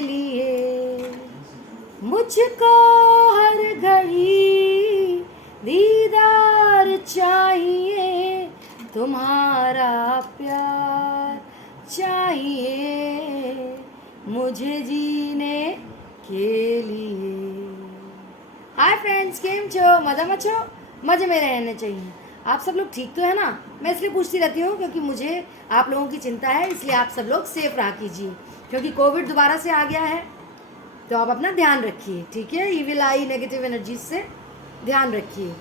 लिए। मुझको हर घड़ी दीदार चाहिए, तुम्हारा प्यार चाहिए मुझे जीने के लिए। हाय फ्रेंड्स, केम छो? मज़े में रहने चाहिए। आप सब लोग ठीक तो है ना? मैं इसलिए पूछती रहती हूँ क्योंकि मुझे आप लोगों की चिंता है, इसलिए आप सब लोग सेफ रहा कीजिए, क्योंकि कोविड दोबारा से आ गया है। तो आप अपना ध्यान रखिए, ठीक है? ईविल आई नेगेटिव एनर्जी से ध्यान रखिए,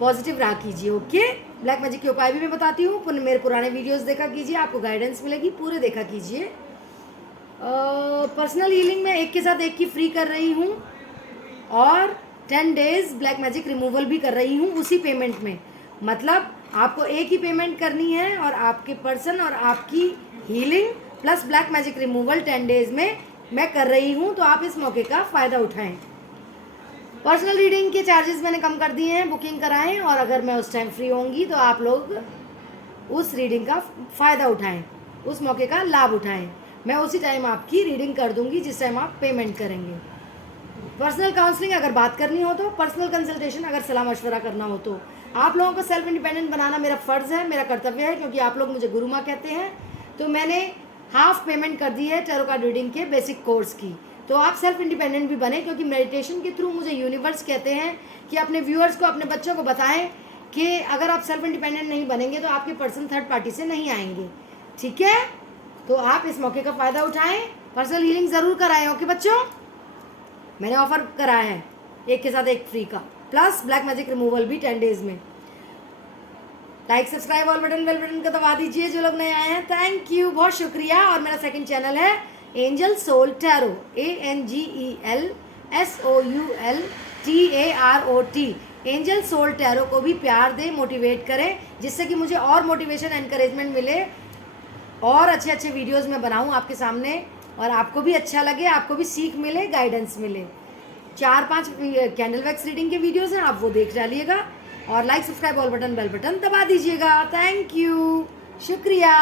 पॉजिटिव रहा कीजिए, ओके? ब्लैक मैजिक के उपाय भी मैं बताती हूँ, मेरे पुराने वीडियोस देखा कीजिए, आपको गाइडेंस मिलेगी, पूरे देखा कीजिए। पर्सनल हीलिंग में एक के साथ एक की फ्री कर रही हूँ, और 10 डेज ब्लैक मैजिक रिमूवल भी कर रही हूँ उसी पेमेंट में। मतलब आपको एक ही पेमेंट करनी है और आपके पर्सन और आपकी healing plus black magic removal 10 days में मैं कर रही हूँ, तो आप इस मौके का फ़ायदा उठाएं। पर्सनल रीडिंग के चार्जेस मैंने कम कर दिए हैं, बुकिंग कराएं, और अगर मैं उस टाइम फ्री होंगी तो आप लोग उस रीडिंग का फ़ायदा उठाएं, उस मौके का लाभ उठाएं। मैं उसी टाइम आपकी रीडिंग कर दूंगी जिस टाइम आप पेमेंट करेंगे। पर्सनल काउंसलिंग अगर बात करनी हो तो, पर्सनल कंसल्टेशन अगर सलाह मशवरा करना हो तो, आप लोगों को सेल्फ इंडिपेंडेंट बनाना मेरा फ़र्ज़ है, मेरा कर्तव्य है, क्योंकि आप लोग मुझे गुरु माँ कहते हैं। तो मैंने हाफ पेमेंट कर दी है टैरो कार्ड रीडिंग के बेसिक कोर्स की। तो आप सेल्फ इंडिपेंडेंट भी बने, क्योंकि मेडिटेशन के थ्रू मुझे यूनिवर्स कहते हैं कि अपने व्यूअर्स को, अपने बच्चों को बताएं कि अगर आप सेल्फ इंडिपेंडेंट नहीं बनेंगे तो आपके पर्सन थर्ड पार्टी से नहीं आएंगे, ठीक है? तो आप इस मौके का फ़ायदा उठाएं, पर्सनल हीलिंग ज़रूर कराएं, ओके बच्चों? मैंने ऑफर कराया है एक के साथ एक फ्री का, प्लस ब्लैक मैजिक रिमूवल भी 10 डेज में। Like, subscribe, all button, bell button को दबा दीजिए जो लोग नए आए हैं, थैंक यू, बहुत शुक्रिया। और मेरा सेकंड चैनल है angel soul tarot, ANGELSOULTAROT। Angel soul tarot को भी प्यार दें, मोटिवेट करें, जिससे कि मुझे और मोटिवेशन, एनकरेजमेंट मिले, और अच्छे अच्छे वीडियोस मैं बनाऊं आपके सामने, और आपको भी अच्छा लगे, आपको भी सीख मिले, गाइडेंस मिले। 4-5 कैंडल वैक्स रीडिंग के वीडियोस हैं, आप वो देख डालिएगा, और like, subscribe, all button, bell button दबा दीजिएगा, थैंक यू, शुक्रिया।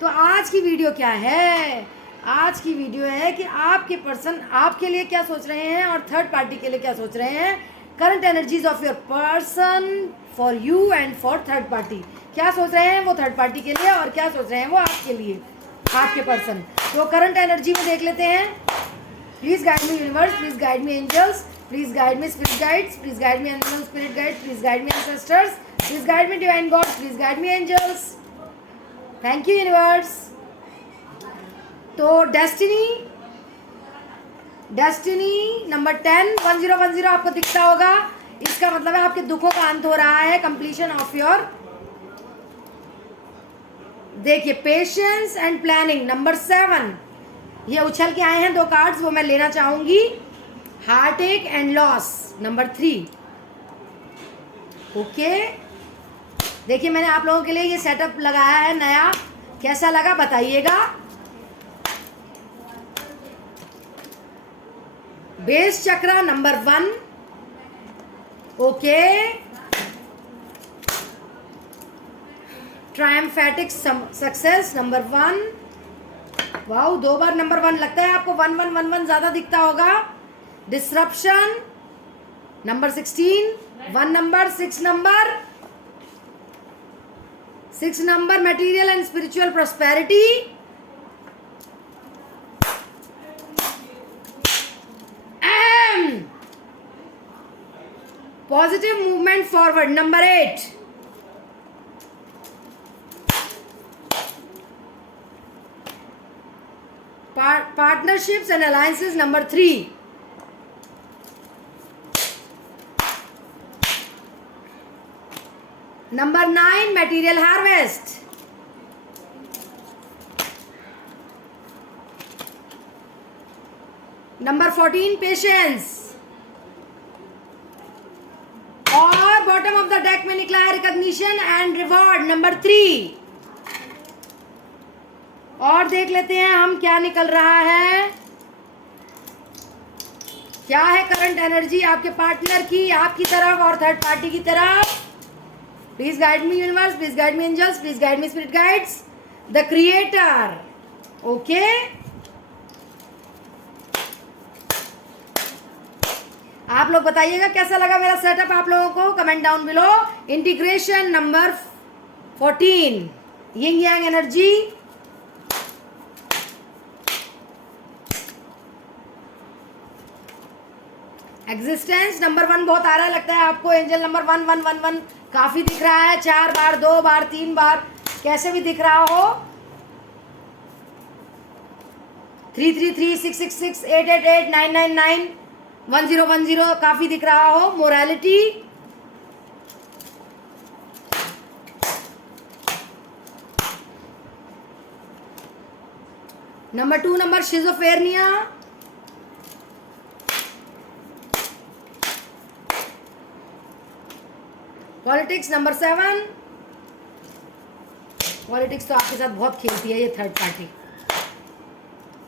तो आज की वीडियो क्या है? आज की वीडियो है कि आपके पर्सन आपके लिए क्या सोच रहे हैं और थर्ड पार्टी के लिए क्या सोच रहे हैं। Current energies of your person for you and for third party. क्या सोच रहे हैं वो थर्ड पार्टी के लिए, और क्या सोच रहे हैं वो आपके लिए, आपके पर्सन। तो करंट एनर्जी में देख लेते हैं। Please guide me universe, please guide me angels, please guide me spirit guides, please guide me animal spirit guides, please guide me ancestors, please guide me divine God, please guide me angels. Thank you universe. तो destiny number 10 आपको दिखता होगा, इसका मतलब है आपके दुखों का अंत हो रहा है, कंप्लीशन ऑफ योर। देखिए, पेशेंस एंड प्लानिंग नंबर 7, ये उछल के आए हैं 2 कार्ड्स, वो मैं लेना चाहूंगी। हार्ट एक एंड लॉस नंबर 3, ओके। देखिए, मैंने आप लोगों के लिए ये सेटअप लगाया है नया, कैसा लगा बताइएगा। Base chakra number 1, okay. Triumphant success number 1, wow, 2 बार नंबर 1 लगता है आपको, 1111 ज्यादा दिखता होगा। Disruption number 16, 1 number, 6 number, material and spiritual prosperity, positive movement forward number 8, partnerships and alliances number 3, number 9 material harvest, number 14 patience, और बॉटम ऑफ द डेक में निकला है रिकॉग्निशन एंड रिवॉर्ड नंबर 3। और देख लेते हैं हम क्या निकल रहा है, क्या है करंट एनर्जी आपके पार्टनर की, आपकी तरफ और थर्ड पार्टी की तरफ। Please guide me universe, please guide me angels, please guide me spirit guides, the creator, okay. आप लोग बताइएगा कैसा लगा मेरा सेटअप आप लोगों को, comment down below. Integration number 14, yin yang energy. Existence number 1 बहुत आ रहा है लगता है आपको। एंजल नंबर 1111 काफी दिख रहा है, 4 बार, 2 बार, 3 बार, कैसे भी दिख रहा हो। 333, 666, 888, 999, 1010 काफी दिख रहा हो। Morality number 2 number schizophrenia. Politics number 7। Politics तो आपके साथ बहुत खेलती है ये थर्ड पार्टी,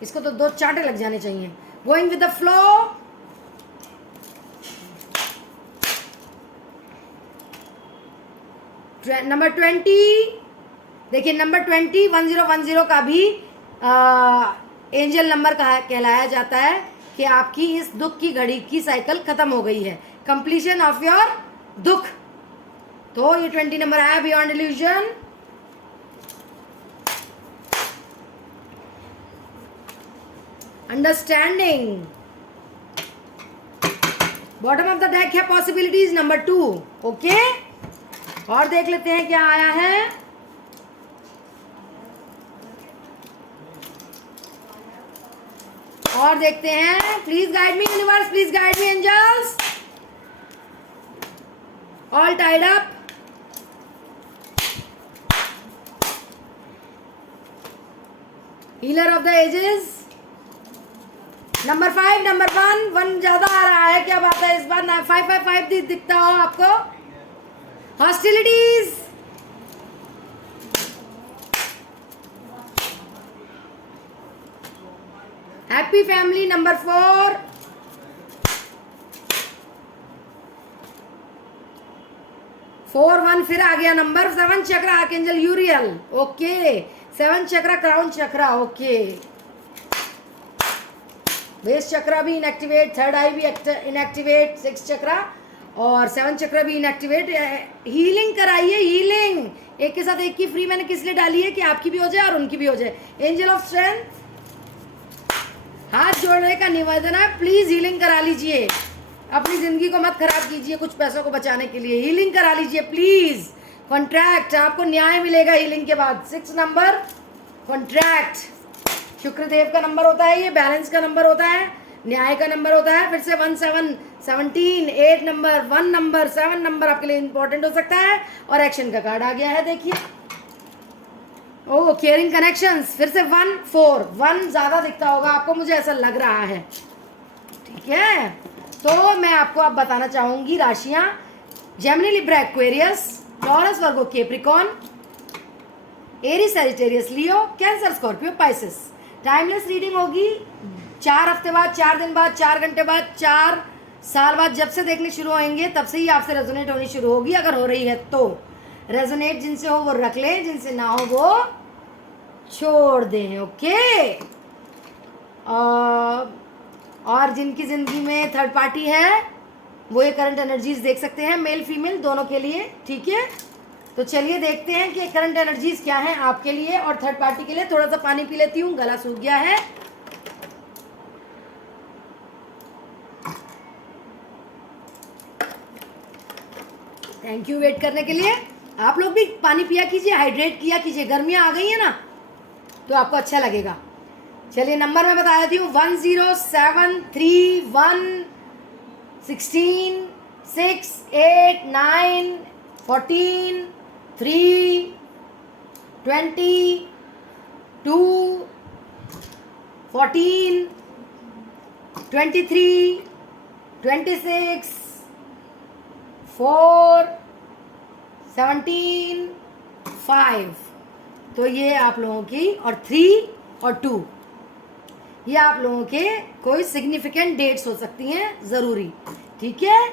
इसको तो 2 चांटे लग जाने चाहिए। Going with the flow number 20। देखिए नंबर 20 1010 का भी एंजल नंबर कहलाया जाता है कि आपकी इस दुख की घड़ी की साइकिल खत्म हो गई है, कंप्लीशन ऑफ योर दुख। तो ये 20 नंबर आया, beyond illusion. Understanding bottom of the deck है पॉसिबिलिटीज नंबर 2। ओके, और देख लेते हैं क्या आया है। और देखते हैं, please guide me universe, please guide me angels. All tied up. Healer of the ages number 5 number 1 ज्यादा आ रहा है, क्या बात है इस बार। 555 दिखता हो आपको। Hostilities happy family number 4। Four 1 फिर आ गया नंबर 7 चक्रा आर्कएंजल यूरियल। ओके, 7 चक्रा क्राउन चक्रा। ओके, बेस चक्रा भी इनएक्टिवेट, थर्ड आई भी इनएक्टिवेट, 6 चक्रा और 7 चक्रा भी इनएक्टिवेट। हीलिंग कराइए, हीलिंग एक के साथ एक की फ्री मैंने किस लिए डाली है कि आपकी भी हो जाए और उनकी भी हो जाए। एंजल ऑफ स्ट्रेंथ, हाथ जोड़ने का निवेदन है, प्लीज हीलिंग करा लीजिए, अपनी जिंदगी को मत खराब कीजिए कुछ पैसों को बचाने के लिए। हीलिंग करा लीजिए प्लीज। कॉन्ट्रैक्ट, आपको न्याय मिलेगा हीलिंग के बाद। 6 नंबर कॉन्ट्रैक्ट, शुक्रदेव का नंबर होता है, ये बैलेंस का नंबर होता है, न्याय का नंबर होता है। फिर से 1 7 17 8 नंबर 1 नंबर 7 नंबर आपके लिए इंपॉर्टेंट हो सकता है। और एक्शन का कार्ड आ गया है, देखिए। ओह, केयरिंग कनेक्शंस। फिर से 1 4 1 ज्यादा दिखता होगा आपको, मुझे ऐसा लग रहा है। ठीक है, तो मैं आपको अब बताना चाहूंगी राशियां। Gemini, Libra, Aquarius, Taurus, Virgo, Capricorn, Aries, Sagittarius, Leo, Cancer, Scorpio, Pisces. Timeless reading होगी 4 हफ्ते बाद, 4 दिन बाद, 4 घंटे बाद, 4 साल बाद। जब से देखने शुरू होंगे तब से ही आपसे रेजोनेट होनी शुरू होगी। अगर हो रही है तो रेजोनेट जिनसे हो वो रख लें, जिनसे ना हो वो छोड़ दें। ओके, और जिनकी जिंदगी में थर्ड पार्टी है वो ये करंट एनर्जीज देख सकते हैं, मेल फीमेल दोनों के लिए। ठीक है, तो चलिए देखते हैं कि करंट एनर्जीज क्या हैं आपके लिए और थर्ड पार्टी के लिए। थोड़ा सा पानी पी लेती हूँ, गला सूख गया है। थैंक यू वेट करने के लिए। आप लोग भी पानी पिया कीजिए, हाइड्रेट किया कीजिए, गर्मियां आ गई है ना तो आपको अच्छा लगेगा। चलिए नंबर मैं बता देती हूँ, 10731 16 6 8 9 14 3 20 2 14 23 26 4 17 5। तो ये आप लोगों की, और 3 और 2 ये आप लोगों के कोई सिग्निफिकेंट डेट्स हो सकती हैं ज़रूरी। ठीक है,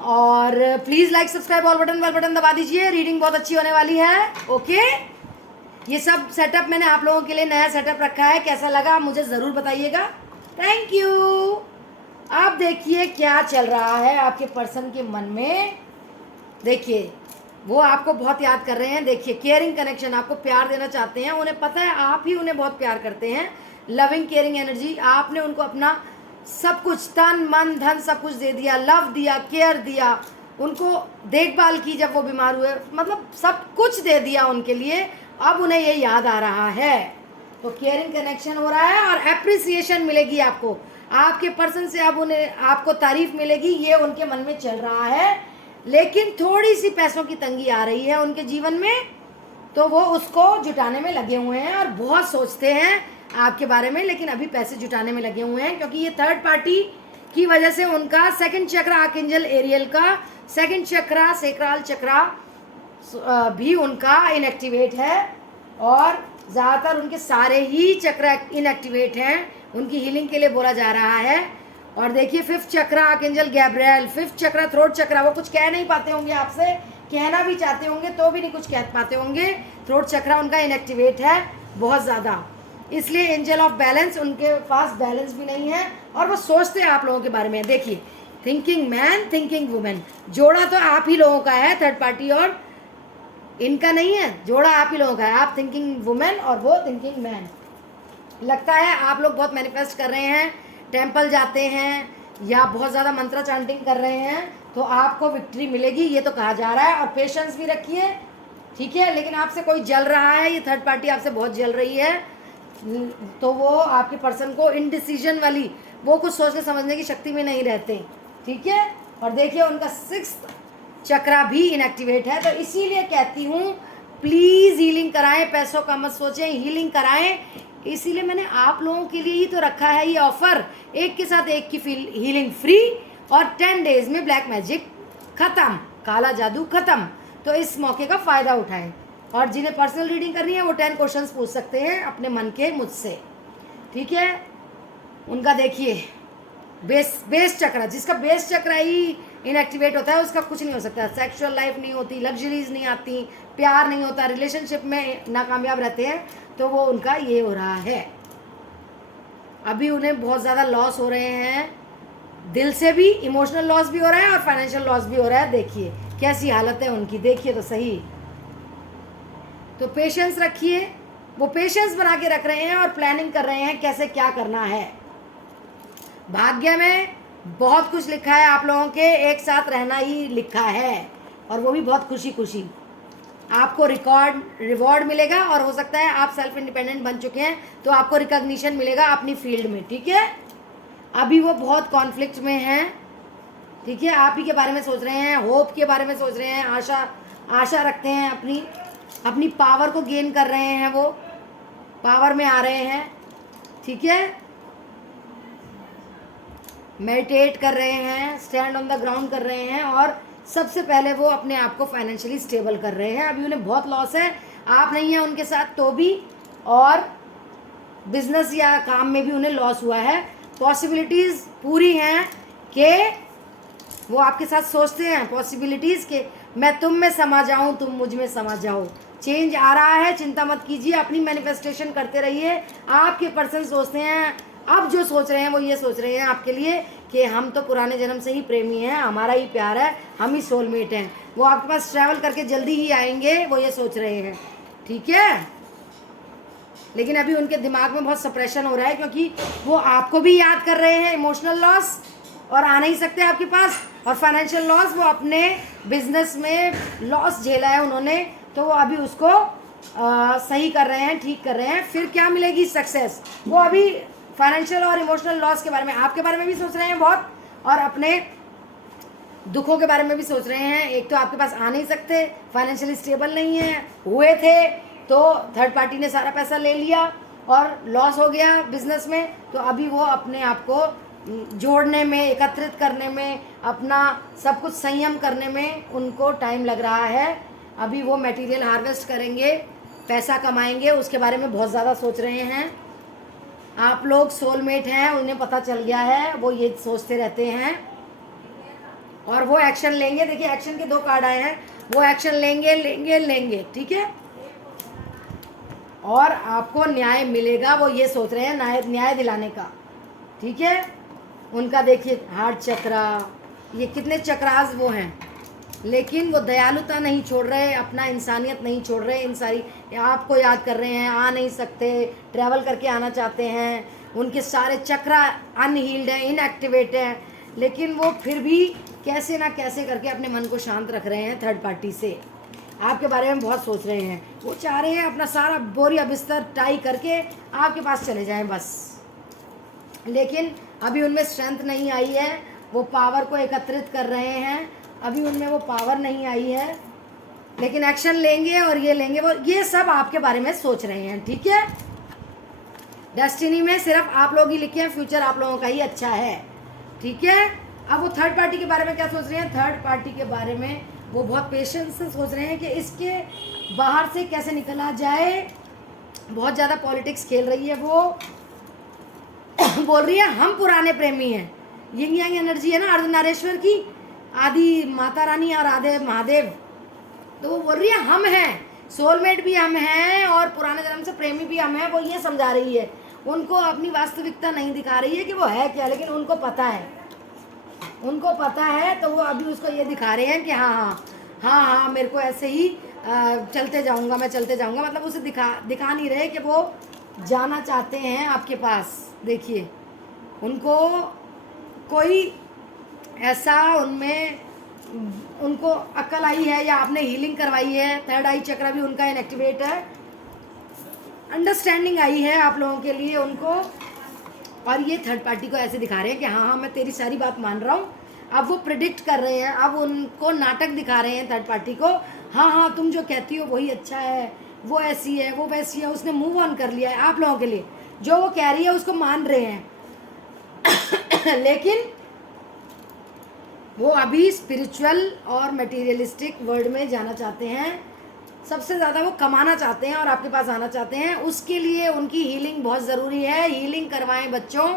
और please like subscribe all button, bell button दबा दीजिए। रीडिंग बहुत अच्छी होने वाली है। ओके, ये सब सेटअप मैंने आप लोगों के लिए नया सेटअप रखा है, कैसा लगा मुझे ज़रूर बताइएगा। Thank you. अब देखिए क्या चल रहा है आपके पर्सन के मन में। देखिए वो आपको बहुत याद कर रहे हैं। देखिए केयरिंग कनेक्शन, आपको प्यार देना चाहते हैं, उन्हें पता है आप ही उन्हें बहुत प्यार करते हैं। लविंग केयरिंग एनर्जी, आपने उनको अपना सब कुछ, तन मन धन सब कुछ दे दिया, लव दिया, केयर दिया, उनको देखभाल की जब वो बीमार हुए, मतलब सब कुछ दे दिया उनके लिए। अब उन्हें ये याद आ रहा है, तो केयरिंग कनेक्शन हो रहा है और एप्रिसिएशन मिलेगी आपको आपके पर्सन से। अब उन्हें आपको तारीफ मिलेगी, ये उनके मन में चल रहा है। लेकिन थोड़ी सी पैसों की तंगी आ रही है उनके जीवन में, तो वो उसको जुटाने में लगे हुए हैं और बहुत सोचते हैं आपके बारे में, लेकिन अभी पैसे जुटाने में लगे हुए हैं क्योंकि ये थर्ड पार्टी की वजह से उनका सेकंड चक्र, आर्कएंजल एरियल का सेकंड चक्रा, सेक्राल चक्रा भी उनका इनएक्टिवेट है और ज़्यादातर उनके सारे ही चक्र इनएक्टिवेट हैं। उनकी हीलिंग के लिए बोला जा रहा है। और देखिए फिफ्थ चक्र, आर्कएंजल गैब्रिएल, फिफ्थ चक्र, थ्रोट चक्र, वो कुछ कह नहीं पाते होंगे आपसे, कहना भी चाहते होंगे तो भी नहीं कुछ कह पाते होंगे। थ्रोट चक्र उनका इनएक्टिवेट है बहुत ज़्यादा, इसलिए एंजल ऑफ बैलेंस, उनके पास बैलेंस भी नहीं है और वो सोचते हैं आप लोगों के बारे में। देखिए थिंकिंग मैन, थिंकिंग वुमेन, जोड़ा तो आप ही लोगों का है, थर्ड पार्टी और इनका नहीं है, जोड़ा आप ही लोगों का है। आप थिंकिंग वुमेन और वो थिंकिंग मैन। लगता है आप लोग बहुत मैनिफेस्ट कर रहे हैं, टेम्पल जाते हैं या बहुत ज़्यादा मंत्र चांटिंग कर रहे हैं, तो आपको विक्ट्री मिलेगी, ये तो कहा जा रहा है। और पेशेंस भी रखिए, ठीक है। लेकिन आपसे कोई जल रहा है, ये थर्ड पार्टी आपसे बहुत जल रही है, तो वो आपके पर्सन को इनडिसीजन वाली, वो कुछ सोचने समझने की शक्ति में नहीं रहते, ठीक है। और देखिए उनका सिक्स्थ चक्रा भी इनएक्टिवेट है, तो इसीलिए कहती हूँ प्लीज़ हीलिंग कराएं, पैसों का मत सोचें, हीलिंग कराएं। इसीलिए मैंने आप लोगों के लिए ही तो रखा है ये ऑफर, एक के साथ एक की हीलिंग फ्री और 10 डेज में ब्लैक मैजिक खत्म, काला जादू खत्म। तो इस मौके का फ़ायदा उठाएं। और जिन्हें पर्सनल रीडिंग करनी है वो 10 क्वेश्चंस पूछ सकते हैं अपने मन के मुझसे, ठीक है। उनका देखिए बेस चक्र, जिसका बेस चक्र ही इनएक्टिवेट होता है उसका कुछ नहीं हो सकता। सेक्सुअल लाइफ नहीं होती, लग्जरीज नहीं आती, प्यार नहीं होता, रिलेशनशिप में नाकामयाब रहते हैं, तो वो उनका ये हो रहा है। अभी उन्हें बहुत ज़्यादा लॉस हो रहे हैं, दिल से भी इमोशनल लॉस भी हो रहा है और फाइनेंशियल लॉस भी हो रहा है। देखिए कैसी हालत है उनकी, देखिए तो सही। तो पेशेंस रखिए, वो पेशेंस बना के रख रहे हैं और प्लानिंग कर रहे हैं कैसे क्या करना है। भाग्य में बहुत कुछ लिखा है, आप लोगों के एक साथ रहना ही लिखा है, और वो भी बहुत खुशी खुशी। आपको रिवॉर्ड मिलेगा और हो सकता है आप सेल्फ इंडिपेंडेंट बन चुके हैं तो आपको रिकॉग्निशन मिलेगा अपनी फील्ड में, ठीक है। अभी वो बहुत कॉन्फ्लिक्ट में हैं, ठीक है। आप ही के बारे में सोच रहे हैं, होप के बारे में सोच रहे हैं, आशा रखते हैं, अपनी पावर को गेन कर रहे हैं, वो पावर में आ रहे हैं, ठीक है। मेडिटेट कर रहे हैं, स्टैंड ऑन द ग्राउंड कर रहे हैं और सबसे पहले वो अपने आप को फाइनेंशियली स्टेबल कर रहे हैं। अभी उन्हें बहुत लॉस है, आप नहीं हैं उनके साथ तो भी, और बिजनेस या काम में भी उन्हें लॉस हुआ है। पॉसिबिलिटीज़ पूरी हैं कि वो आपके साथ सोचते हैं पॉसिबिलिटीज़ के मैं तुम में समा जाऊं, तुम मुझ में समा जाओ। चेंज आ रहा है, चिंता मत कीजिए, अपनी मैनिफेस्टेशन करते रहिए। आपके पर्सन सोचते हैं, अब जो सोच रहे हैं वो ये सोच रहे हैं आपके लिए कि हम तो पुराने जन्म से ही प्रेमी हैं, हमारा ही प्यार है, हम ही सोलमेट हैं। वो आपके पास ट्रैवल करके जल्दी ही आएंगे, वो ये सोच रहे हैं, ठीक है। लेकिन अभी उनके दिमाग में बहुत सप्रेशन हो रहा है क्योंकि वो आपको भी याद कर रहे हैं, इमोशनल लॉस, और आ नहीं सकते आपके पास, और फाइनेंशियल लॉस, वो अपने बिजनेस में लॉस झेला है उन्होंने, तो वो अभी उसको सही कर रहे हैं, ठीक कर रहे हैं। फिर क्या मिलेगी? सक्सेस। वो अभी फाइनेंशियल और इमोशनल लॉस के बारे में, आपके बारे में भी सोच रहे हैं बहुत, और अपने दुखों के बारे में भी सोच रहे हैं। एक तो आपके पास आ नहीं सकते, फाइनेंशियली स्टेबल नहीं है, हुए थे तो थर्ड पार्टी ने सारा पैसा ले लिया और लॉस हो गया बिजनेस में, तो अभी वो अपने आप को जोड़ने में, एकत्रित करने में, अपना सब कुछ संयम करने में उनको टाइम लग रहा है। अभी वो मटेरियल हार्वेस्ट करेंगे, पैसा कमाएंगे, उसके बारे में बहुत ज़्यादा सोच रहे हैं। आप लोग सोलमेट हैं, उन्हें पता चल गया है, वो ये सोचते रहते हैं और वो एक्शन लेंगे। देखिए एक्शन के 2 कार्ड आए हैं, वो एक्शन लेंगे, ठीक है। और आपको न्याय मिलेगा, वो ये सोच रहे हैं न्याय दिलाने का, ठीक है। उनका देखिए हार्ट चक्रा, ये कितने चक्रास वो हैं, लेकिन वो दयालुता नहीं छोड़ रहे, अपना इंसानियत नहीं छोड़ रहे। इन सारी आपको याद कर रहे हैं, आ नहीं सकते, ट्रैवल करके आना चाहते हैं, उनके सारे चक्रा अनहील्ड हैं, इनएक्टिवेट हैं, लेकिन वो फिर भी कैसे ना कैसे करके अपने मन को शांत रख रहे हैं। थर्ड पार्टी से आपके बारे में बहुत सोच रहे हैं, वो चाह रहे हैं अपना सारा बोरिया बिस्तर टाई करके आपके पास चले जाएं बस, लेकिन अभी उनमें स्ट्रेंथ नहीं आई है, वो पावर को एकत्रित कर रहे हैं, अभी उनमें वो पावर नहीं आई है, लेकिन एक्शन लेंगे और ये लेंगे वो, ये सब आपके बारे में सोच रहे हैं। ठीक है, डेस्टिनी में सिर्फ आप लोग ही लिखे हैं, फ्यूचर आप लोगों का ही अच्छा है। ठीक है, अब वो थर्ड पार्टी के बारे में क्या सोच रहे हैं? थर्ड पार्टी के बारे में वो बहुत पेशेंस से सोच रहे हैं कि इसके बाहर से कैसे निकला जाए। बहुत ज़्यादा पॉलिटिक्स खेल रही है वो, बोल रही है हम पुराने प्रेमी हैं। यिंग यांग एनर्जी है ना अर्धनारेश्वर की, आदि माता रानी और आधे महादेव, तो वो बोल रही है हम हैं, सोलमेट भी हम हैं और पुराने जन्म से प्रेमी भी हम हैं। वो ये समझा रही है, उनको अपनी वास्तविकता नहीं दिखा रही है कि वो है क्या, लेकिन उनको पता है, उनको पता है, तो वो अभी उसको ये दिखा रहे हैं कि हाँ हाँ हाँ हाँ मेरे को ऐसे ही चलते जाऊंगा, मैं चलते जाऊंगा। मतलब उसे दिखा नहीं रहे कि वो जाना चाहते हैं आपके पास। देखिए, उनको कोई ऐसा उनमें उनको अक्ल आई है या आपने हीलिंग करवाई है, थर्ड आई चक्र भी उनका इनएक्टिवेट है, अंडरस्टैंडिंग आई है आप लोगों के लिए उनको, और ये थर्ड पार्टी को ऐसे दिखा रहे हैं कि हाँ हाँ मैं तेरी सारी बात मान रहा हूँ। अब वो प्रिडिक्ट कर रहे हैं, अब उनको नाटक दिखा रहे हैं थर्ड पार्टी को, हाँ हाँ तुम जो कहती हो वही अच्छा है, वो ऐसी है वो वैसी है। उसने मूव ऑन कर लिया है आप लोगों के लिए, जो वो कह रही है उसको मान रहे हैं लेकिन वो अभी स्पिरिचुअल और मटेरियलिस्टिक वर्ल्ड में जाना चाहते हैं, सबसे ज़्यादा वो कमाना चाहते हैं और आपके पास आना चाहते हैं। उसके लिए उनकी हीलिंग बहुत ज़रूरी है। हीलिंग करवाएं बच्चों,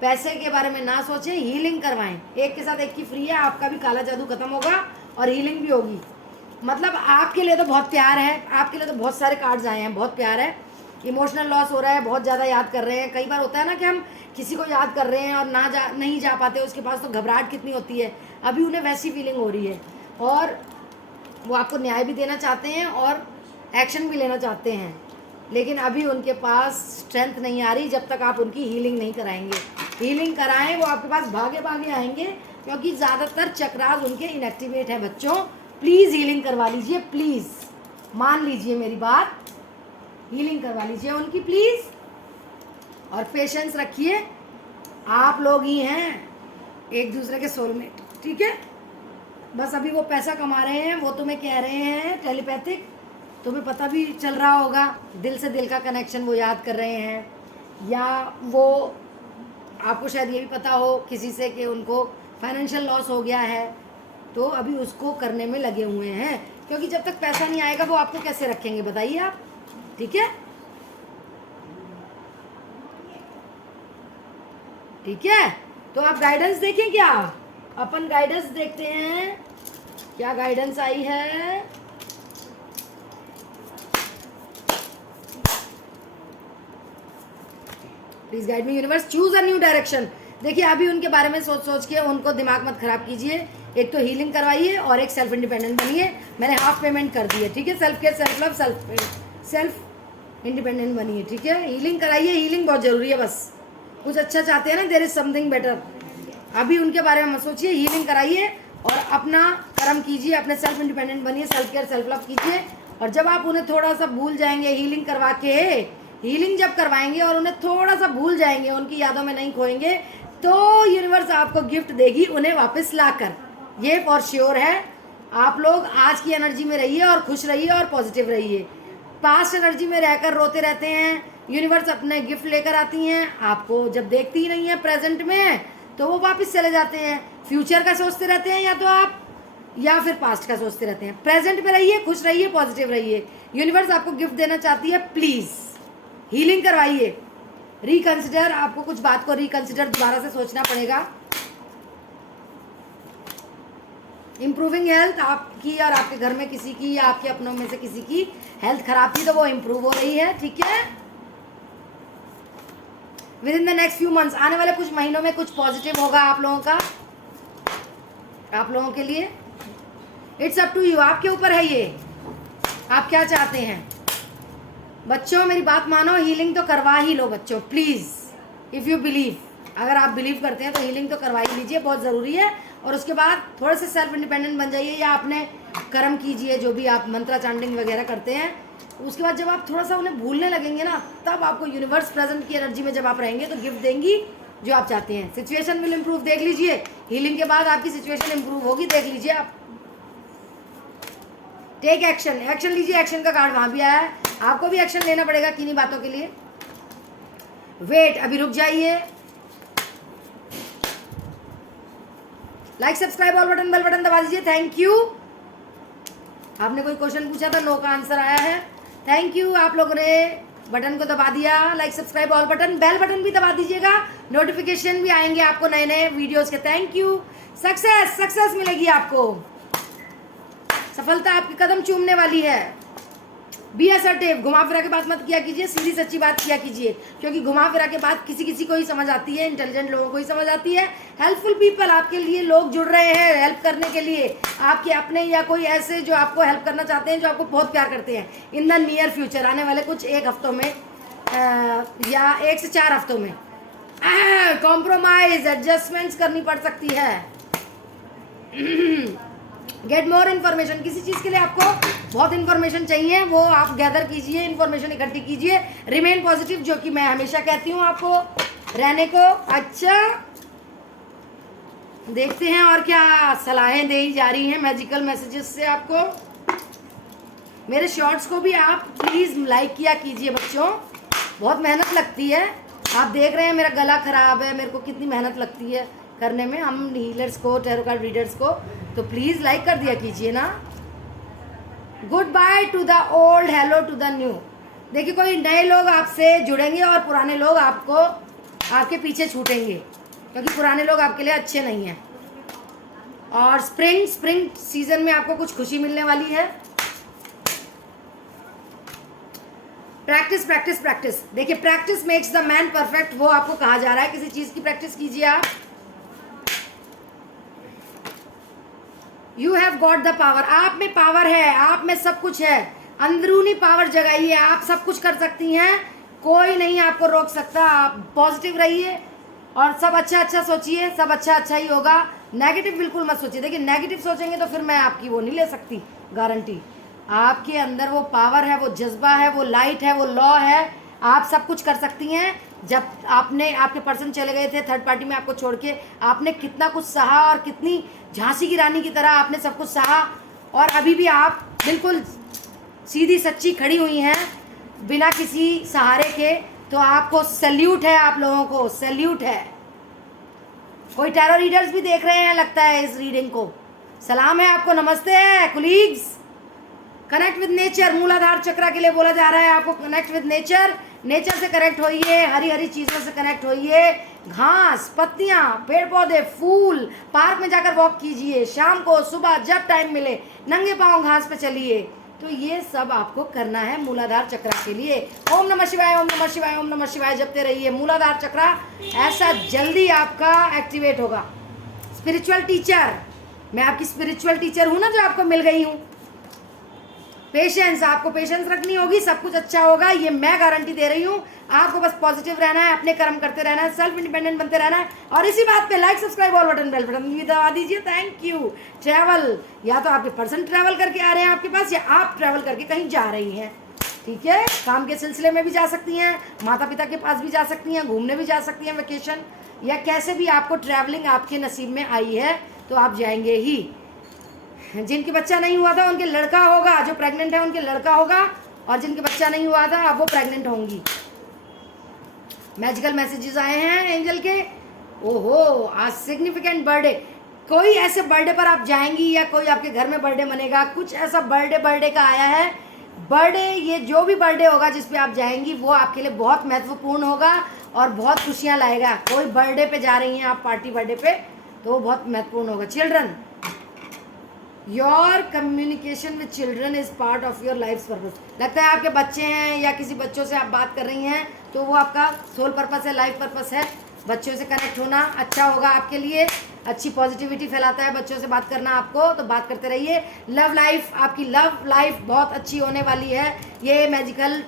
पैसे के बारे में ना सोचें, हीलिंग करवाएं। एक के साथ एक की फ्री है, आपका भी काला जादू खत्म होगा और हीलिंग भी होगी। मतलब आपके लिए तो बहुत प्यार है, आपके लिए तो बहुत सारे कार्ड्स आए हैं, बहुत प्यार है। इमोशनल लॉस हो रहा है, बहुत ज़्यादा याद कर रहे हैं। कई बार होता है ना कि हम किसी को याद कर रहे हैं और नहीं जा पाते उसके पास, तो घबराहट कितनी होती है। अभी उन्हें वैसी फीलिंग हो रही है और वो आपको न्याय भी देना चाहते हैं और एक्शन भी लेना चाहते हैं, लेकिन अभी उनके पास स्ट्रेंथ नहीं आ रही जब तक आप उनकी हीलिंग नहीं कराएंगे। हीलिंग कराएं, वो आपके पास भागे भागे आएंगे, क्योंकि ज़्यादातर चक्रास उनके इनएक्टिवेट हैं। बच्चों प्लीज़ हीलिंग करवा लीजिए, प्लीज़ मान लीजिए मेरी बात, हीलिंग करवा लीजिए उनकी प्लीज़, और पेशेंस रखिए। आप लोग ही हैं एक दूसरे के सोलमेट। ठीक है, बस अभी वो पैसा कमा रहे हैं, वो तुम्हें कह रहे हैं टेलीपैथिक, तुम्हें पता भी चल रहा होगा, दिल से दिल का कनेक्शन वो याद कर रहे हैं, या वो आपको शायद ये भी पता हो किसी से कि उनको फाइनेंशियल लॉस हो गया है, तो अभी उसको करने में लगे हुए हैं, क्योंकि जब तक पैसा नहीं आएगा वो आपको कैसे रखेंगे बताइए आप। ठीक है, ठीक है, तो आप गाइडेंस देखें क्या, अपन गाइडेंस देखते हैं क्या गाइडेंस आई है। Please guide me universe, choose a new direction. देखिए, अभी उनके बारे में सोच सोच के उनको दिमाग मत खराब कीजिए। एक तो हीलिंग करवाइए और एक सेल्फ इंडिपेंडेंट बनिए। मैंने हाफ पेमेंट कर दी है। ठीक है, self care, self love, self independent बनिए। ठीक है, हीलिंग कराइए, हीलिंग बहुत जरूरी है। बस कुछ अच्छा चाहते हैं ना, देयर इज समथिंग बेटर। अभी उनके बारे में मत सोचिए, हीलिंग कराइए और अपना कर्म कीजिए, अपने सेल्फ इंडिपेंडेंट बनिए, सेल्फ केयर सेल्फ लव कीजिए। और जब आप उन्हें थोड़ा सा भूल जाएंगे हीलिंग करवा के, हीलिंग जब करवाएंगे और उन्हें थोड़ा सा भूल जाएंगे, उनकी यादों में नहीं खोएंगे, तो यूनिवर्स आपको गिफ्ट देगी उन्हें वापस लाकर। ये फॉर श्योर है। आप लोग आज की एनर्जी में रहिए और खुश रहिए और पॉजिटिव रहिए। पास्ट एनर्जी में रहकर रोते रहते हैं, यूनिवर्स अपने गिफ्ट लेकर आती हैं, आपको जब देखती ही नहीं है प्रेजेंट में तो वो वापस चले जाते हैं। फ्यूचर का सोचते रहते हैं या तो आप, या फिर पास्ट का सोचते रहते हैं। प्रेजेंट में रहिए, खुश रहिए, पॉजिटिव रहिए। यूनिवर्स आपको गिफ्ट देना चाहती है, प्लीज हीलिंग करवाइए। रिकंसिडर, आपको कुछ बात को रिकंसिडर दोबारा से सोचना पड़ेगा। इम्प्रूविंग हेल्थ, आपकी और आपके घर में किसी की या आपके अपनों में से किसी की हेल्थ खराब थी तो वो इम्प्रूव हो रही है। ठीक है, with in the next few months, आने वाले कुछ महीनों में कुछ पॉजिटिव होगा आप लोगों का, आप लोगों के लिए। इट्स अप टू यू, आपके ऊपर है ये, आप क्या चाहते हैं। बच्चों मेरी बात मानो, हीलिंग तो करवा ही लो बच्चों, प्लीज़ इफ़ यू बिलीव। अगर आप बिलीव करते हैं तो हीलिंग तो करवा ही लीजिए, बहुत ज़रूरी है। और उसके बाद थोड़े से सेल्फ इंडिपेंडेंट बन जाइए, या अपने कर्म कीजिए जो भी आप मंत्रा चांटिंग वगैरह करते हैं। उसके बाद जब आप थोड़ा सा उन्हें भूलने लगेंगे ना, तब आपको यूनिवर्स प्रेजेंट की एनर्जी में जब आप रहेंगे तो गिफ्ट देंगी जो आप चाहते हैं। सिचुएशन विल इम्प्रूव, देख लीजिए हीलिंग के बाद आपकी सिचुएशन इम्प्रूव होगी, देख लीजिए आप। टेक एक्शन, एक्शन लीजिए, एक्शन का कार्ड वहाँ भी आया है, आपको भी एक्शन लेना पड़ेगा किन्हीं बातों के लिए। वेट, अभी रुक जाइए। Like subscribe all button, bell button दबा दीजिए। Thank you. आपने कोई क्वेश्चन पूछा था, नो का आंसर आया है। थैंक यू, आप लोगों ने बटन को दबा दिया, like subscribe all button, bell button भी दबा दीजिएगा, नोटिफिकेशन भी आएंगे आपको नए नए वीडियोस के। Thank you. सक्सेस, सक्सेस मिलेगी आपको, सफलता आपके कदम चूमने वाली है। बी असर्टिव, घुमा फिरा के बात मत किया कीजिए, सीधी सच्ची बात किया कीजिए, क्योंकि घुमा फिरा के बात किसी किसी को ही समझ आती है, इंटेलिजेंट लोगों को ही समझ आती है। हेल्पफुल पीपल, आपके लिए लोग जुड़ रहे हैं हेल्प करने के लिए, आपके अपने या कोई ऐसे जो आपको हेल्प करना चाहते हैं, जो आपको बहुत प्यार करते हैं। इन द नियर फ्यूचर, आने वाले कुछ 1 हफ्तों में या 1 से 4 हफ्तों में कॉम्प्रोमाइज, एडजस्टमेंट्स करनी पड़ सकती है। गेट मोर इन्फॉर्मेशन, किसी चीज़ के लिए आपको बहुत इन्फॉर्मेशन चाहिए, वो आप गैदर कीजिए, इन्फॉर्मेशन इकट्ठी कीजिए। रिमेन पॉजिटिव, जो कि मैं हमेशा कहती हूँ आपको रहने को। अच्छा, देखते हैं और क्या सलाहें दी जा रही हैं मैजिकल मैसेजेस से आपको। मेरे शॉर्ट्स को भी आप प्लीज़ लाइक किया कीजिए बच्चों, बहुत मेहनत लगती है। आप देख रहे हैं मेरा गला ख़राब है, मेरे को कितनी मेहनत लगती है करने में, हम हीलर्स को, टैरो कार्ड रीडर्स को, तो प्लीज़ लाइक कर दिया कीजिए ना। Goodbye to the old, hello to the new. देखिए, कोई नए लोग आपसे जुड़ेंगे और पुराने लोग आपको आपके पीछे छूटेंगे, क्योंकि पुराने लोग आपके लिए अच्छे नहीं हैं। और स्प्रिंग सीजन में आपको कुछ खुशी मिलने वाली है। प्रैक्टिस प्रैक्टिस प्रैक्टिस, देखिए practice makes the man perfect, वो आपको कहा जा रहा है। किसी चीज़ की प्रैक्टिस कीजिए आप। You have got the power, आप में पावर है, आप में सब कुछ है। अंदरूनी पावर जगाइए, आप सब कुछ कर सकती हैं, कोई नहीं आपको रोक सकता। आप पॉजिटिव रहिए और सब अच्छा अच्छा सोचिए, सब अच्छा अच्छा ही होगा। नेगेटिव बिल्कुल मत सोचिए। देखिए, नेगेटिव सोचेंगे तो फिर मैं आपकी वो नहीं ले सकती गारंटी। आपके अंदर वो पावर है, वो जज्बा है, वो लाइट है, वो लॉ है, आप सब कुछ कर सकती हैं। जब आपके पर्सन चले गए थे थर्ड पार्टी में आपको छोड़ के, आपने कितना कुछ सहा और कितनी झांसी की रानी की तरह आपने सब कुछ सहा, और अभी भी आप बिल्कुल सीधी सच्ची खड़ी हुई हैं बिना किसी सहारे के। तो आपको सैल्यूट है, आप लोगों को सैल्यूट है। कोई टैरो रीडर्स भी देख रहे हैं लगता है इस रीडिंग को, सलाम है आपको, नमस्ते है कुलीग्स। कनेक्ट विद नेचर, मूलाधार चक्र के लिए बोला जा रहा है आपको कनेक्ट विद नेचर। नेचर से कनेक्ट होइए, हरी हरी चीज़ों से कनेक्ट होइए, घास, पत्तियाँ, पेड़ पौधे, फूल, पार्क में जाकर वॉक कीजिए, शाम को सुबह जब टाइम मिले नंगे पाँव घास पे चलिए। तो ये सब आपको करना है मूलाधार चक्र के लिए। ओम नमः शिवाय, ओम नमः शिवाय, ओम नमः शिवाय जपते रहिए। मूलाधार चक्र ऐसा जल्दी आपका एक्टिवेट होगा। स्पिरिचुअल टीचर, मैं आपकी स्पिरिचुअल टीचर हूँ ना, जो आपको मिल गई हूँ। पेशेंस, आपको पेशेंस रखनी होगी, सब कुछ अच्छा होगा, ये मैं गारंटी दे रही हूँ। आपको बस पॉजिटिव रहना है, अपने कर्म करते रहना है, सेल्फ इंडिपेंडेंट बनते रहना है। और इसी बात पे like subscribe all button, bell button भी दबा दीजिए। Thank you. ट्रैवल, या तो आपके पर्सन ट्रैवल करके आ रहे हैं आपके पास, या आप ट्रैवल करके कहीं जा रही हैं, ठीक है। काम के सिलसिले में भी जा सकती हैं, माता पिता के पास भी जा सकती हैं, घूमने भी जा सकती हैं वेकेशन, या कैसे भी आपको ट्रैवलिंग आपके नसीब में आई है तो आप जाएंगे ही। जिनके बच्चा नहीं हुआ था उनके लड़का होगा, जो प्रेग्नेंट है उनके लड़का होगा, और जिनके बच्चा नहीं हुआ था अब वो प्रेग्नेंट होंगी। मैजिकल मैसेजेस आए हैं एंजल के। ओहो, आज सिग्निफिकेंट बर्थडे, कोई ऐसे बर्थडे पर आप जाएंगी, या कोई आपके घर में बर्थडे मनेगा, कुछ ऐसा बर्थडे का आया है। बर्थडे, ये जो भी बर्थडे होगा जिस पे आप जाएंगी वो आपके लिए बहुत महत्वपूर्ण होगा और बहुत खुशियाँ लाएगा। कोई बर्थडे पे जा रही हैं आप, पार्टी बर्थडे पे, तो वो बहुत महत्वपूर्ण होगा। Children, your communication with children is part of your life purpose. लगता है आपके बच्चे हैं या किसी बच्चों से आप बात कर रही हैं, तो वो आपका सोल पर्पस है, लाइफ पर्पस है। बच्चों से कनेक्ट होना अच्छा होगा आपके लिए, अच्छी पॉजिटिविटी फैलाता है बच्चों से बात करना आपको, तो बात करते रहिए। लव लाइफ, आपकी लव लाइफ बहुत अच्छी होने वाली है। ये मैजिकल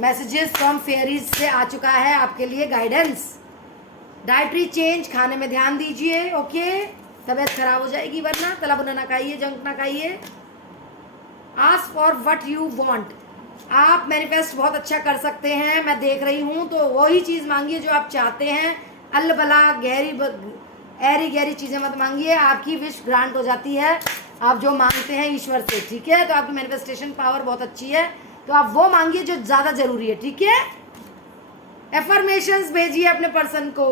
मैसेजेस फ्रॉम फेयरीज से आ चुका है आपके लिए गाइडेंस। डाइटरी चेंज, खाने में ध्यान दीजिए, ओके। तबीयत खराब हो जाएगी वरना। तला भुना ना खाइए, जंक ना खाइए। Ask for what you want, आप मैनिफेस्ट बहुत अच्छा कर सकते हैं, मैं देख रही हूँ। तो वही चीज़ मांगिए जो आप चाहते हैं। अल्लबला ऐरी गहरी चीज़ें मत मांगिए, आपकी विश ग्रांट हो जाती है आप जो मांगते हैं ईश्वर से, ठीक है। तो आपकी मैनिफेस्टेशन पावर बहुत अच्छी है, तो आप वो मांगिए जो ज़्यादा ज़रूरी है, ठीक है। एफर्मेशंस भेजिए अपने पर्सन को,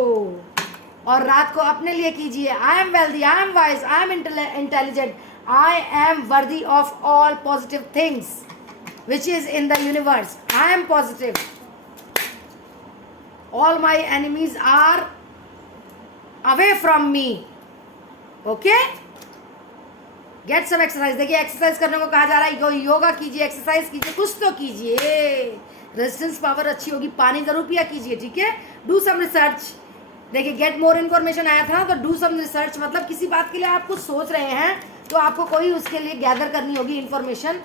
और रात को अपने लिए कीजिए। I am wealthy, I am wise, I am intelligent, I am worthy of all positive things which is in the universe. I am positive. All my enemies are away from me. Okay? Get some exercise. देखिए exercise करने को कहा जा रहा है, योगा कीजिए, exercise कीजिए, कुछ तो कीजिए, रेजिस्टेंस पावर अच्छी होगी। पानी जरूर पिया कीजिए, ठीक है। Do some research. देखिए गेट मोर इन्फॉर्मेशन आया था, तो डू सम रिसर्च मतलब किसी बात के लिए आप कुछ सोच रहे हैं तो आपको कोई उसके लिए गैदर करनी होगी इन्फॉर्मेशन।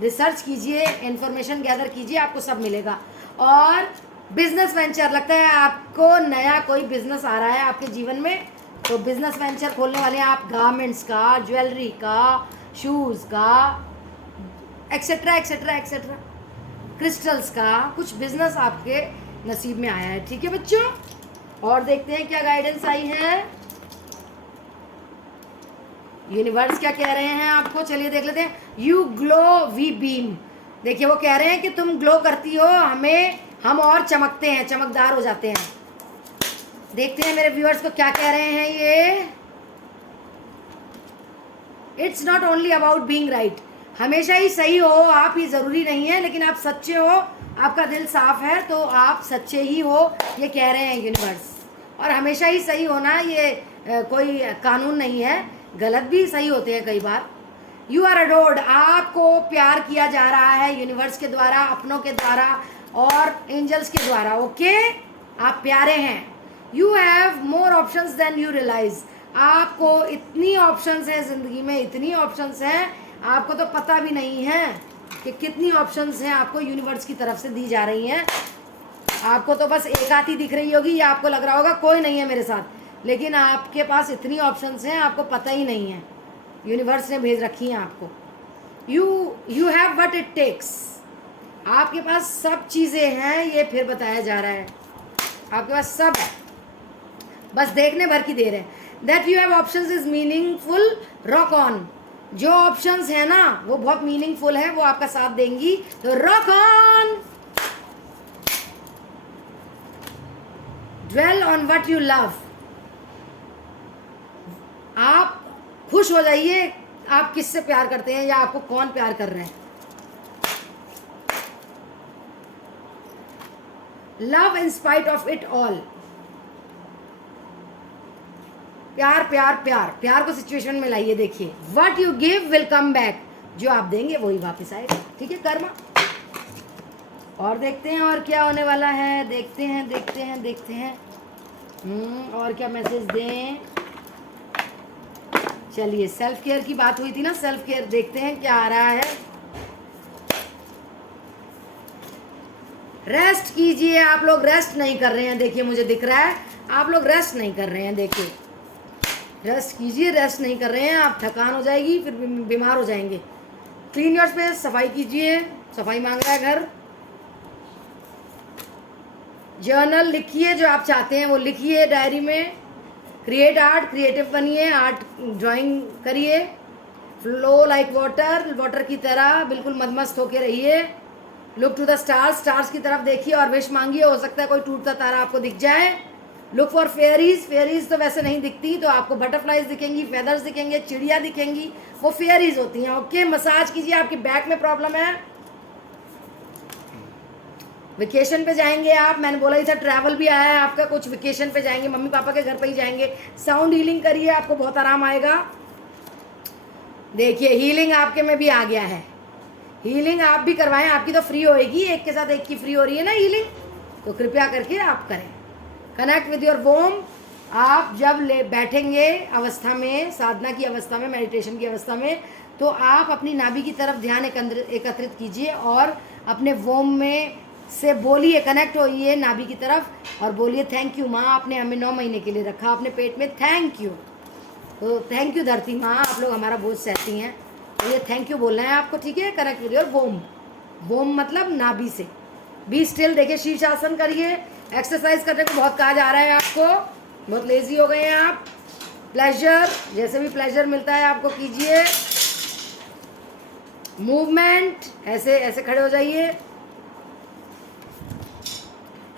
रिसर्च कीजिए, इन्फॉर्मेशन गैदर कीजिए, आपको सब मिलेगा। और बिजनेस वेंचर, लगता है आपको नया कोई बिजनेस आ रहा है आपके जीवन में, तो बिजनेस वेंचर खोलने वाले हैं आप, गारमेंट्स का, ज्वेलरी का, शूज़ का, एक्सेट्रा एक्सेट्रा एक्सेट्रा, क्रिस्टल्स का, कुछ बिजनेस आपके नसीब में आया है, ठीक है बच्चों। और देखते हैं क्या गाइडेंस आई है, यूनिवर्स क्या कह रहे हैं आपको, चलिए देख लेते हैं। यू ग्लो वी बीम, देखिए वो कह रहे हैं कि तुम ग्लो करती हो, हम और चमकते हैं, चमकदार हो जाते हैं। देखते हैं मेरे व्यूअर्स को क्या कह रहे हैं ये। It's not only about being right, हमेशा ही सही हो आप ही ज़रूरी नहीं है, लेकिन आप सच्चे हो, आपका दिल साफ है तो आप सच्चे ही हो, ये कह रहे हैं यूनिवर्स। और हमेशा ही सही होना ये कोई कानून नहीं है, गलत भी सही होते हैं कई बार। यू आर अडोर्ड, आपको प्यार किया जा रहा है यूनिवर्स के द्वारा, अपनों के द्वारा और एंजल्स के द्वारा, ओके। आप प्यारे हैं। You have more options than you realise, आपको इतनी ऑप्शंस हैं ज़िंदगी में, इतनी ऑप्शंस हैं, आपको तो पता भी नहीं है कि कितनी ऑप्शंस हैं आपको यूनिवर्स की तरफ से दी जा रही हैं। आपको तो बस एक आती दिख रही होगी, या आपको लग रहा होगा कोई नहीं है मेरे साथ, लेकिन आपके पास इतनी ऑप्शंस हैं, आपको पता ही नहीं है, यूनिवर्स ने भेज रखी हैं आपको। You have what it takes, आपके पास सब चीज़ें हैं, ये फिर बताया जा रहा है, आपके पास सब है, बस देखने भर की देर है। That you have options is meaningful, rock on, जो ऑप्शंस है ना वो बहुत मीनिंगफुल है, वो आपका साथ देंगी, तो rock on. Dwell on what you love, आप खुश हो जाइए आप किससे प्यार करते हैं या आपको कौन प्यार कर रहे हैं। Love in spite of it all, प्यार प्यार प्यार, प्यार को सिचुएशन में लाइए। देखिए what you give will come back, जो आप देंगे वही वापस आएगा, ठीक है, कर्मा। और देखते हैं और क्या होने वाला है, देखते हैं देखते हैं देखते हैं और क्या मैसेज दें। चलिए सेल्फ केयर की बात हुई थी ना, सेल्फ केयर देखते हैं क्या आ रहा है। रेस्ट कीजिए, आप लोग रेस्ट नहीं कर रहे हैं, देखिए मुझे दिख रहा है आप लोग रेस्ट नहीं कर रहे हैं। देखिए रेस्ट कीजिए, रेस्ट नहीं कर रहे हैं आप, थकान हो जाएगी फिर बीमार हो जाएंगे। क्लीन योर स्पेस, सफाई कीजिए, सफाई मांग रहा है घर। जर्नल लिखिए, जो आप चाहते हैं वो लिखिए डायरी में। क्रिएट आर्ट, क्रिएटिव बनिए, आर्ट ड्राइंग करिए। फ्लो लाइक वाटर, वाटर की तरह बिल्कुल मदमस्त होके रहिए। Look to the stars, stars की तरफ देखिए और विश मांगिए, हो सकता है कोई टूटता तारा आपको दिख जाए। लुक फॉर फेयरीज, फेयरीज तो वैसे नहीं दिखती, तो आपको बटरफ्लाइज दिखेंगी, फेदर्स दिखेंगे, चिड़िया दिखेंगी, वो फेयरीज होती हैं, ओके। मसाज कीजिए, आपकी बैक में प्रॉब्लम है। वेकेशन पे जाएंगे आप, मैंने बोला ही था ट्रैवल भी आया है आपका, कुछ वेकेशन पे जाएंगे, मम्मी पापा के घर पे ही जाएंगे। साउंड हीलिंग करिए, आपको बहुत आराम आएगा। देखिए हीलिंग आपके में भी आ गया है, हीलिंग आप भी करवाएं, आपकी तो फ्री होएगी, एक के साथ एक की फ्री हो रही है ना हीलिंग, तो कृपया करके आप करें। Connect with your womb. आप जब बैठेंगे अवस्था में, साधना की अवस्था में, मेडिटेशन की अवस्था में, तो आप अपनी नाभि की तरफ ध्यान एकत्रित कीजिए और अपने वोम में से बोलिए, कनेक्ट होइए नाभि की तरफ और बोलिए थैंक यू माँ, आपने हमें 9 महीने के लिए रखा अपने पेट में, थैंक यू। तो थैंक यू धरती माँ, आप लोग हमारा बोझ सहती हैं, तो ये थैंक यू बोलना है आपको, ठीक है। Connect with your womb. Womb मतलब नाभि से। Be still. देखिए शीर्षासन करिए, एक्सरसाइज करने को बहुत कहा जा रहा है आपको, बहुत लेजी हो गए हैं आप। प्लेजर, जैसे भी प्लेजर मिलता है आपको कीजिए। मूवमेंट, ऐसे ऐसे खड़े हो जाइए।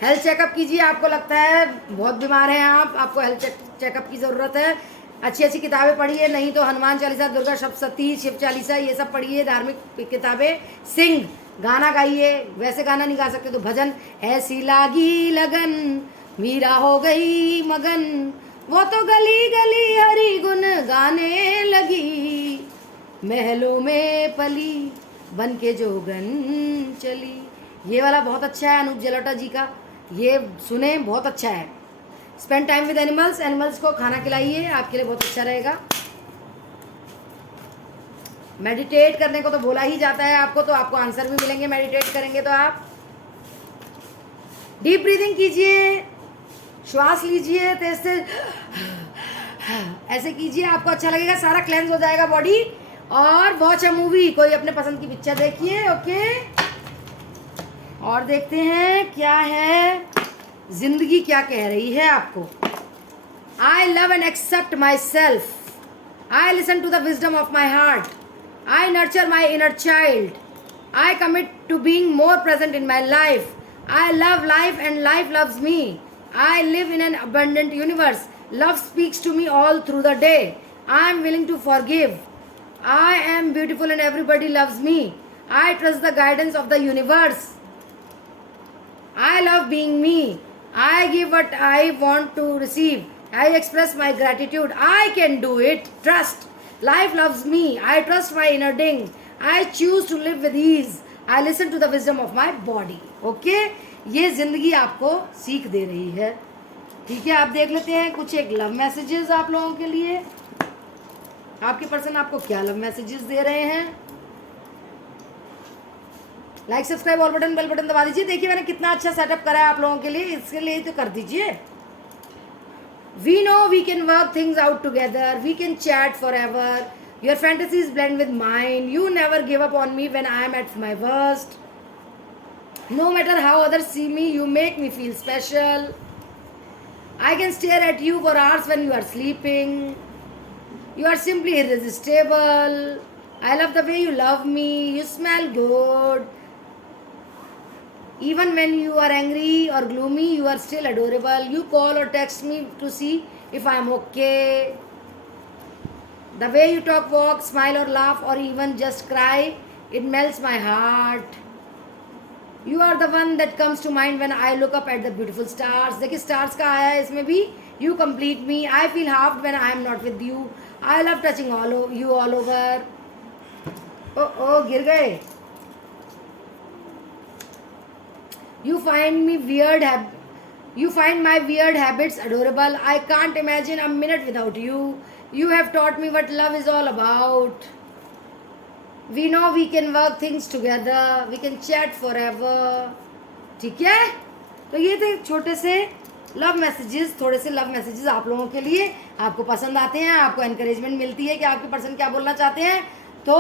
हेल्थ चेकअप कीजिए, आपको लगता है बहुत बीमार हैं आप, आपको हेल्थ चेकअप की ज़रूरत है। अच्छी अच्छी किताबें पढ़िए, नहीं तो हनुमान चालीसा, दुर्गा सप्तशती, शिव चालीसा, ये सब पढ़िए, धार्मिक किताबें। सिंग, गाना गाइए, वैसे गाना नहीं गा सकते तो भजन। ऐसी लागी लगन, मीरा हो गई मगन, वो तो गली गली हरि गुण गाने लगी, महलों में पली बन के जोगन चली। ये वाला बहुत अच्छा है अनूप जलोटा जी का, ये सुने, बहुत अच्छा है। Spend time with animals, animals को खाना खिलाइए, आपके लिए बहुत अच्छा रहेगा। मेडिटेट करने को तो बोला ही जाता है आपको, तो आपको आंसर भी मिलेंगे मेडिटेट करेंगे तो। आप डीप ब्रीदिंग कीजिए, श्वास लीजिए तेज से, ऐसे कीजिए, आपको अच्छा लगेगा, सारा क्लेंस हो जाएगा बॉडी। और वॉच अ मूवी, कोई अपने पसंद की पिक्चर देखिए, ओके। और देखते हैं क्या है, जिंदगी क्या कह रही है आपको। I love and accept myself, I listen to the wisdom of my heart, I nurture my inner child, I commit to being more present in my life, I love life and life loves me, I live in an abundant universe, love speaks to me all through the day, I am willing to forgive, I am beautiful and everybody loves me, I trust the guidance of the universe, I love being me. I give what I want to receive. I express my gratitude. I can do it. Trust. Life loves me. I trust my inner being. I choose to live with ease. I listen to the wisdom of my body. Okay? ये जिंदगी आपको सीख दे रही है, ठीक है। आप देख लेते हैं कुछ एक लव मैसेजेस आप लोगों के लिए। आपके पर्सन आपको क्या लव मैसेजेस दे रहे हैं। Like subscribe all button, bell button दबा दीजिए। देखिए मैंने कितना अच्छा सेटअप करा है आप लोगों के लिए, इसके लिए तो कर दीजिए। We know we can work things out together, we can chat forever, your fantasies blend with mine, you never give up on me when I am at my worst, no matter how others see me, you make me feel special, I can stare at you for hours when you are sleeping, you are simply irresistible, I love the way you love me, you smell good, even when you are angry or gloomy, you are still adorable, you call or text me to see if I am okay, the way you talk, walk, smile or laugh or even just cry, it melts my heart, you are the one that comes to mind when I look up at the beautiful stars। देखिए stars का आया है इसमें भी, you complete me, I feel halved when I am not with you, I love touching you all over। ओ गिर गए। You find my weird habits adorable, I can't imagine a minute without you, you have taught me what love is all about, we know we can work things together, we can chat forever। ठीक है, तो ये थे छोटे से love messages, थोड़े से love messages आप लोगों के लिए। आपको पसंद आते हैं, आपको एनकरेजमेंट मिलती है कि आपके पर्सन क्या बोलना चाहते हैं। तो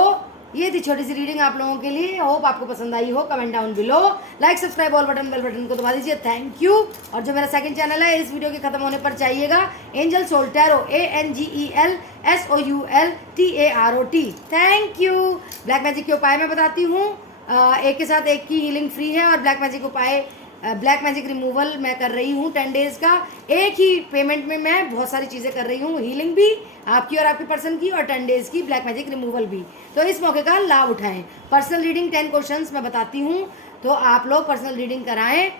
ये थी छोटी सी रीडिंग आप लोगों के लिए, होप आपको पसंद आई हो। Comment down below, like subscribe all button, bell button को दबा दीजिए, थैंक यू। और जो मेरा सेकंड चैनल है, इस वीडियो के खत्म होने पर चाहिएगा, angel soul tarot, ANGELSOULTAROT। Thank you. Black magic के उपाय मैं बताती हूँ, एक के साथ एक की हीलिंग फ्री है, और ब्लैक मैजिक उपाय, ब्लैक मैजिक रिमूवल मैं कर रही हूँ 10 डेज़ का, एक ही पेमेंट में मैं बहुत सारी चीज़ें कर रही हूँ, हीलिंग भी आपकी और आपके पर्सन की, और 10 डेज़ की ब्लैक मैजिक रिमूवल भी। तो इस मौके का लाभ उठाएं। पर्सनल रीडिंग 10 क्वेश्चंस मैं बताती हूँ, तो आप लोग पर्सनल रीडिंग कराएं,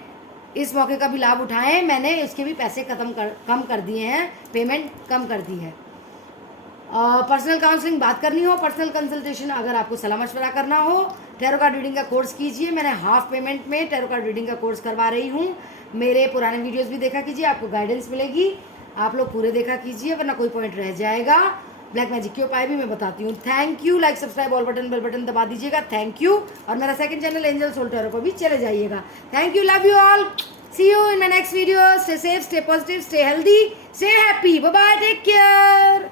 इस मौके का भी लाभ उठाएं। मैंने इसके भी पैसे कम कर दिए हैं, पेमेंट कम कर दी है। पर्सनल काउंसलिंग बात करनी हो, पर्सनल कंसल्टेशन अगर आपको सलाह मशवरा करना हो, टैरो कार्ड रीडिंग का कोर्स कीजिए। मैंने हाफ पेमेंट में टैरो कार्ड रीडिंग का कोर्स करवा रही हूँ। मेरे पुराने वीडियोस भी देखा कीजिए, आपको गाइडेंस मिलेगी। आप लोग पूरे देखा कीजिए वरना कोई पॉइंट रह जाएगा। ब्लैक मैजिक के उपाय भी मैं बताती हूँ। Thank you. Like subscribe all button bell button दबा दीजिएगा। Thank you. और मेरा second channel angel soul tarot को भी चले जाइएगा। Thank you. Love you all. See you in my next video. Stay safe, stay positive, stay healthy, stay happy. Bye bye, take care.